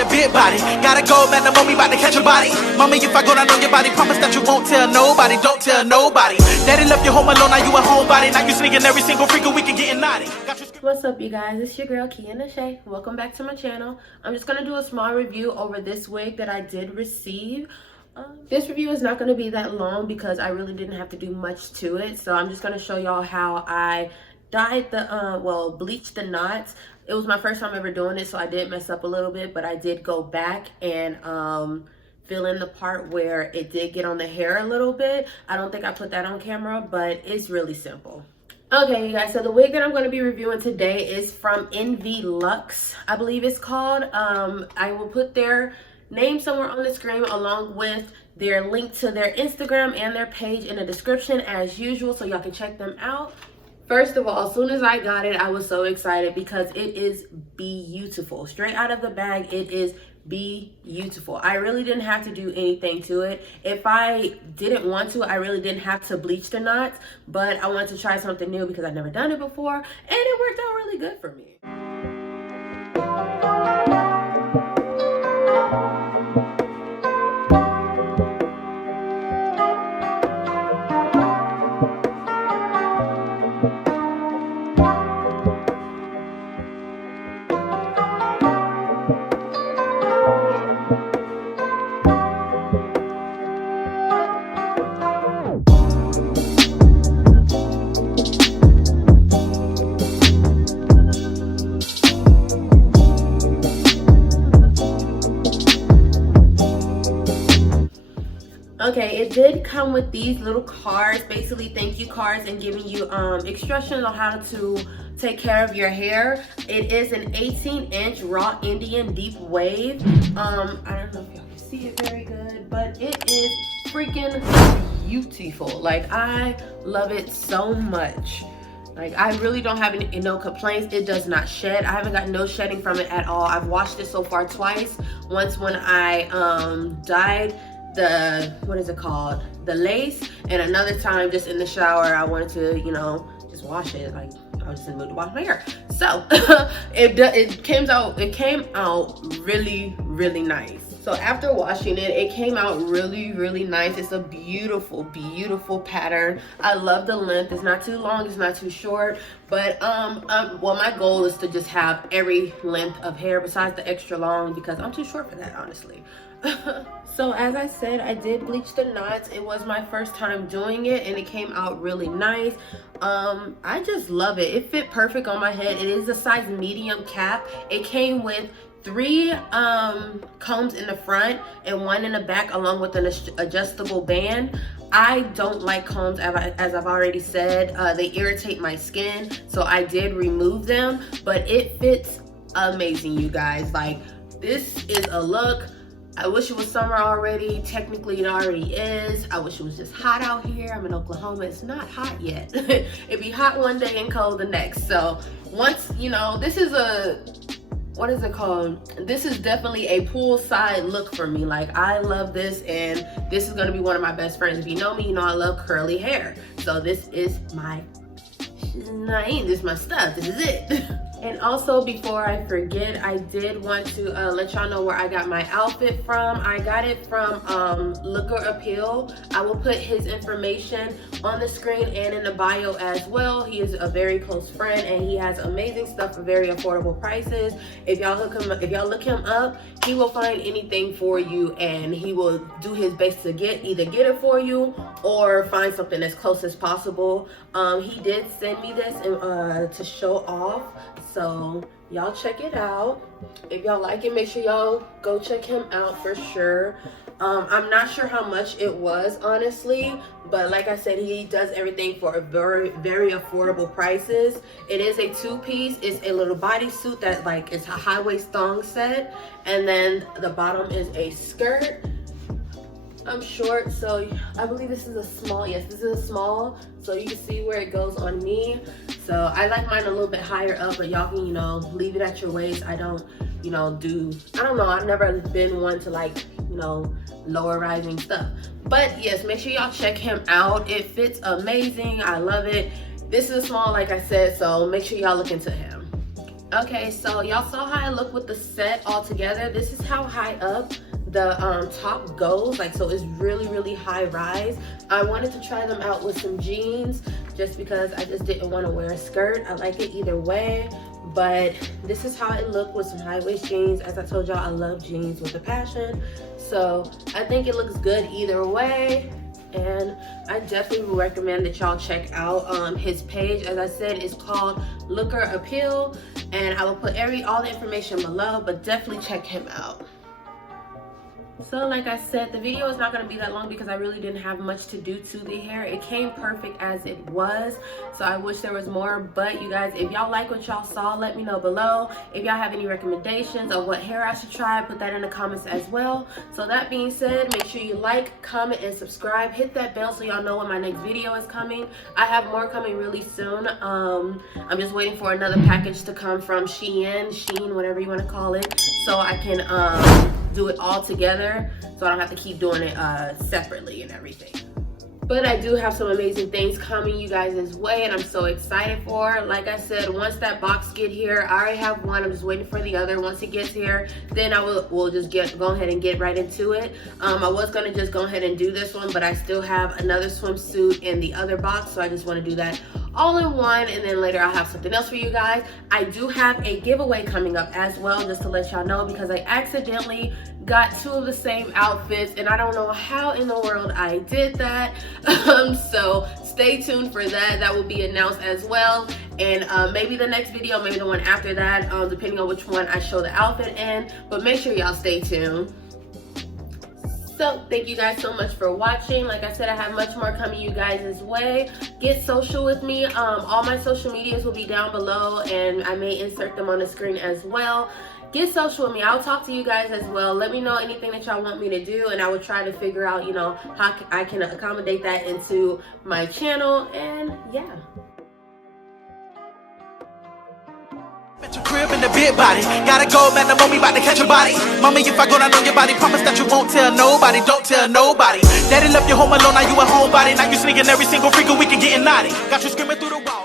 a big body. Gotta go, man, the mommy about to catch a body. Mommy, if I go down on your body, promise that you won't tell nobody. Don't tell nobody. Daddy left you home alone, now you a homebody. Now you sneaking every single freaking weekend getting naughty. What's up, you guys? It's your girl Kiana Shay. Welcome back to my channel. I'm just gonna do a small review over this wig that I did receive. This review is not going to be that long because I really didn't have to do much to it. So I'm just going to show y'all how I dyed the bleached the knots. It was my first time ever doing it, so I did mess up a little bit, but I did go back and fill in the part where it did get on the hair a little bit. I don't think I put that on camera, but it's really simple. Okay, you guys, so the wig that I'm going to be reviewing today is from Luxe, I believe it's called. I will put their name somewhere on the screen along with their link to their Instagram and their page in the description as usual, so y'all can check them out. First of all, as soon as I got it, I was so excited because it is beautiful. Straight out of the bag, it is beautiful. I really didn't have to do anything to it. If I didn't want to, I really didn't have to bleach the knots, but I wanted to try something new because I've never done it before, and it worked out really good for me. Okay, it did come with these little cards, basically thank you cards, and giving you instructions on how to take care of your hair. It is an 18-inch raw Indian deep wave. I don't know if y'all can see it very good, but it is freaking beautiful. Like, I love it so much. Like, I really don't have no complaints. It does not shed. I haven't got no shedding from it at all. I've washed it so far twice. Once when I dyed the, what is it called, the lace, and another time just in the shower I wanted to, you know, just wash it. Like, I was just in the mood to wash my hair, so it came out really nice. So after washing it, it came out really nice. It's a beautiful pattern. I love the length. It's not too long, it's not too short, but well, my goal is to just have every length of hair besides the extra long because I'm too short for that, honestly. So as I said, I did bleach the knots. It was my first time doing it and it came out really nice. I just love it. It fit perfect on my head. It is a size medium cap. It came with 3 combs in the front and 1 in the back along with an adjustable band. I don't like combs, as I've already said. They irritate my skin, so I did remove them, but it fits amazing, you guys. Like, this is a look. I wish it was summer already. Technically it already is. I wish it was just hot out here. I'm in Oklahoma. It's not hot yet. It'd be hot one day and cold the next. So once, you know, this is a, what is it called? This is definitely a poolside look for me. Like, I love this, and this is gonna be one of my best friends. If you know me, you know I love curly hair. So this is my stuff. This is it. And also, before I forget, I did want to let y'all know where I got my outfit from. I got it from Lookerappeal. I will put his information on the screen and in the bio as well. He is a very close friend and he has amazing stuff for very affordable prices. If y'all look him up, he will find anything for you and he will do his best to either get it for you or find something as close as possible. He did send me this to show off. So y'all check it out. If y'all like it, make sure y'all go check him out for sure. I'm not sure how much it was, honestly, but like I said, he does everything for a very affordable prices. It is a 2-piece. It's a little bodysuit that, like, it's a high waist thong set, and then the bottom is a skirt. I'm short, so I believe this is a small. Yes, this is a small, so you can see where it goes on me. So I like mine a little bit higher up, but y'all can, you know, leave it at your waist. I don't, you know, I don't know, I've never been one to, like, you know, lower rising stuff. But yes, make sure y'all check him out. It fits amazing. I love it. This is small, like I said, so make sure y'all look into him. Okay, so y'all saw how I look with the set all together. This is how high up the top goes, like, so it's really high rise. I wanted to try them out with some jeans just because I just didn't want to wear a skirt. I like it either way, but this is how it looked with some high waist jeans. As I told y'all, I love jeans with a passion, so I think it looks good either way. And I definitely would recommend that y'all check out his page. As I said, it's called Lookerappeal, and I will put all the information below, but definitely check him out. So like I said, the video is not going to be that long because I really didn't have much to do to the hair. It came perfect as it was, so I wish there was more. But you guys, if y'all like what y'all saw, let me know below. If y'all have any recommendations of what hair I should try, put that in the comments as well. So that being said, make sure you like, comment, and subscribe. Hit that bell so y'all know when my next video is coming. I have more coming really soon. I'm just waiting for another package to come from Shein, whatever you want to call it, so I can do it all together, so I don't have to keep doing it separately and everything. But I do have some amazing things coming you guys' way, and I'm so excited for. Like I said, once that box get here, I already have one, I'm just waiting for the other. Once it gets here, then we'll just go ahead and get right into it. I was gonna just go ahead and do this one, but I still have another swimsuit in the other box, so I just want to do that all in one, and then later I'll have something else for you guys. I do have a giveaway coming up as well, just to let y'all know, because I accidentally got 2 of the same outfits, and I don't know how in the world I did that. So stay tuned for that. That will be announced as well, and maybe the next video, maybe the one after that, depending on which one I show the outfit in. But make sure y'all stay tuned. So thank you guys so much for watching. Like I said, I have much more coming you guys' way. Get social with me. All my social medias will be down below, and I may insert them on the screen as well. Get social with me. I'll talk to you guys as well. Let me know anything that y'all want me to do, and I will try to figure out, you know, how I can accommodate that into my channel. And yeah. At your crib in the big body. Gotta go, man, the mommy about to catch a body. Mommy, if I go down on your body, promise that you won't tell nobody. Don't tell nobody. Daddy left you home alone, now you a homebody. Now you sneaking every single freak a week and getting naughty. Got you screaming through the wall.